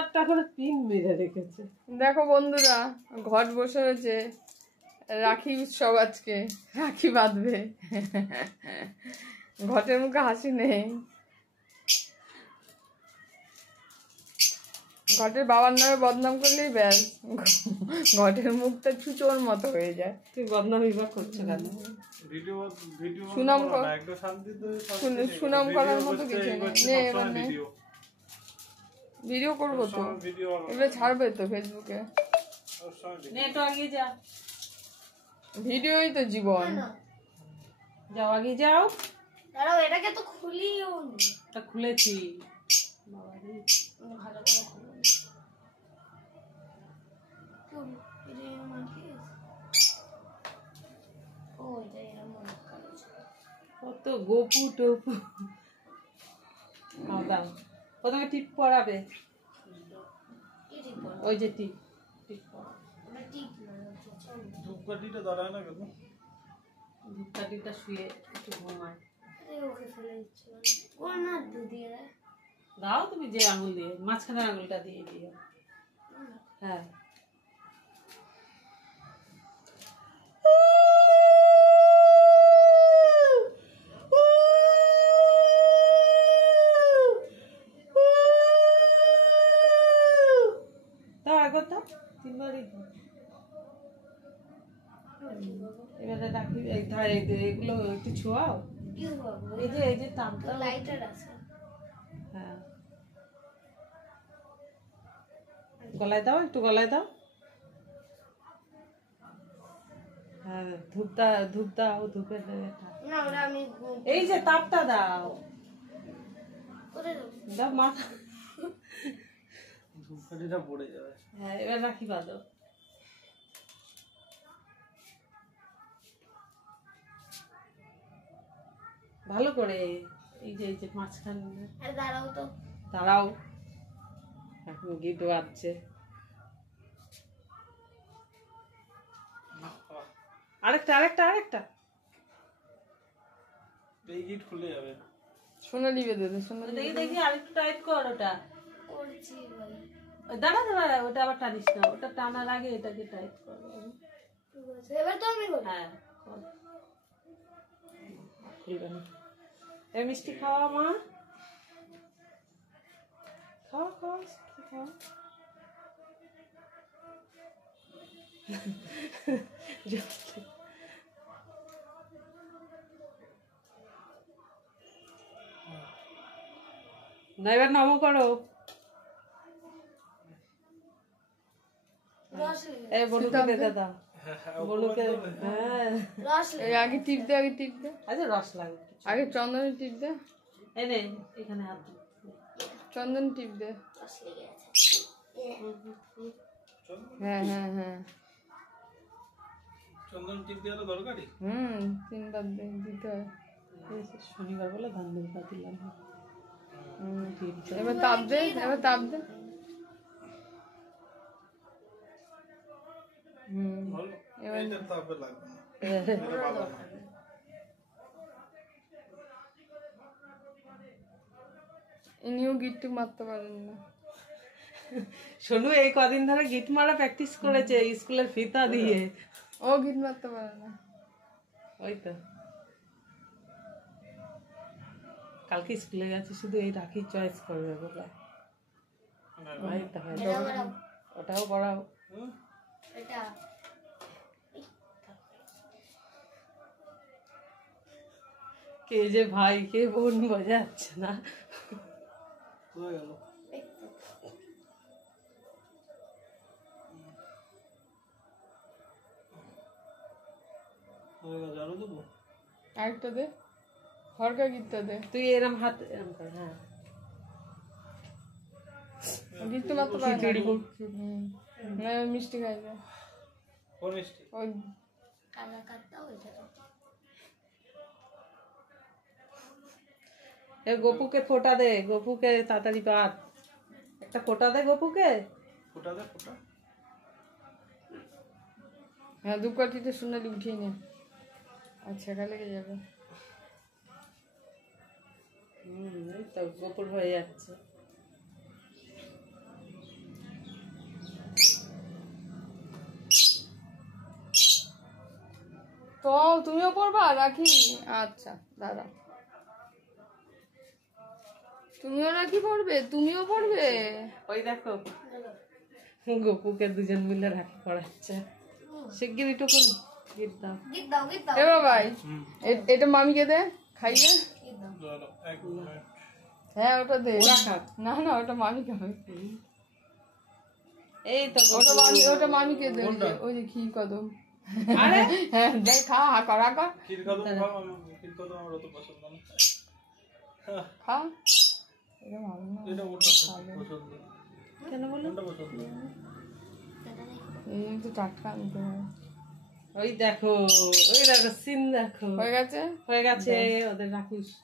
একটা করে পিন মেরে রেখেছে। দেখো বন্ধুরা, ঘট বসে হয়েছে, রাখি উৎসব আজকে, রাখি বাঁধবে। ঘটের মুখে হাসি নেই। ঘটের বাবার নামে বদনাম করলেই ব্যাস, ঘটের মুখটা চুচোর মতো হয়ে যায়। তুই বদনামি বা করছো কেন? সুনাম করার মতো কিছু নেই। ভিডিও করবো তো, এবার ছাড়বে তো ফেসবুকে। ভিডিওই তো জীবন। যাও আগে যাও। দাঁড়াও, এটাকে তো খুলিও নি। এটা খুলেছি। ভালো করে খুলো। কত গোপু টপু। দাও, প্রথমে টিপ পড়াবে। ওই যে টিপ ধূপকাঠিটা দাঁড়ায় না কেন? ধূপকাঠিটা শুয়ে একটু ঘুমায়। দাও তুমি যে আঙুল দিয়ে, মাঝখানের আঙুলটা দিয়ে দিও। হ্যাঁ, দাও একবার দাও, তিনবারই দাও। এবারে রাখি এই ধারে, এগুলো একটু ছোঁয়াও। এই যে তাপটা লাইটার আছে। হ্যাঁ, গলায় দাও, একটু গলায় দাও। হ্যাঁ, ধূপ দাও, ধূপের এই যে তাপটা দাও, দাও মাথা। ধূপকাঠিটা পড়ে যাবে। হ্যাঁ, এবার রাখি বাঁধো। ভালো করে, এই যে মাঝখানে। দাঁড়াও তো, দাঁড়াও, এখন গিট বাজছে। আরেকটা এই গিট খুলে যাবে। সোনালি বেঁধে দে, সোনালি দেখি আরেকটু টাইট কর। ওটা করছি ভাই। দাঁড়া, ওটা আবার টানিস না, ওটা টানার আগে এটাকে টাইট কর। এবার তো আমি বলি। হ্যাঁ, খুলবে না। এই মিষ্টি খাওয়া মা, খাওয়া। না, এবার নমো করো। এই বলুকে দে দাদা, বলুকে। হ্যাঁ, আগে টিপ দে, আচ্ছা রস লাগে। আগে চন্দনের টিপ দে। এই নে, এখানে হাত দে। চন্দন টিপ দে। হ্যাঁ। চন্দন টিপ দেওয়া দরকারি। 3বার দিতে হয়। শনিবার বলে ধান দুর্গা দিলাম। এবার তাপ দে। এবার তাপে লাগবে না। ইনিও গিট্টু মারতে পারেন না। সোনু এই কদিন ধরে গিট মারা প্র্যাকটিস করেছে স্কুলের ফিতা দিয়ে। ও গিট মারতে পারে না। ওই তো কালকে স্কুলে গেছে, শুধু এই রাখি চয়েস করবে বলে। ওটাও পড়াও। কে যে ভাই কে বোন বোঝা যাচ্ছে না। আরেকটা দে, হরকা গিটটা দে। তুই এরম হাত এরম কর। হ্যাঁ, গিট্টু মারতে পারে না। মিষ্টি খাই না। কোন মিষ্টি? ওই কালা কাটটা ওইটা। গোপুকে ফোটা দে, গোপুকে তাড়াতাড়ি বাদ। একটা ফোটা দে গোপুকে। ফোটা। হ্যাঁ, ধূপকাঠিতে সোনালি উঠিয়ে নে। আচ্ছা, লেগে যাবে। এই তো গোপুর হয়ে যাচ্ছে। তো তুমিও পড়বা রাখি? আচ্ছা দাদা, তুমিও রাখি পড়বে? তুমিও পড়বে? ওই দেখো গপুকে দুজন মিলে রাখি পড়াচ্ছে। শিগগিরই টুকুন গীত দাও। গীত দাও গীত দাও এ বাবাই, এটা মামিকে দে খাইয়ে। গীত দাও। দাঁড়াও, এক মিনিট। হ্যাঁ ওটা দে। ওরা খাক। না না, ওটা মামি খাবে। এই তো ওটা মামিকে দে। কোনটা? ওই যে ক্ষীর কদম। আরে হ্যাঁ দে, খা করা কর, ক্ষীর কদম খাও, ক্ষীর কদম আমার অত পছন্দ না। খা। এটা ভালো না। এটা ওটা পছন্দ। কেন বলো? কোনটা পছন্দ? এই একটু টাটকা নিতে হয়। ওই দেখো সিন দেখো হয়ে গেছে? হয়ে গেছে ওদের রাখি উৎসব।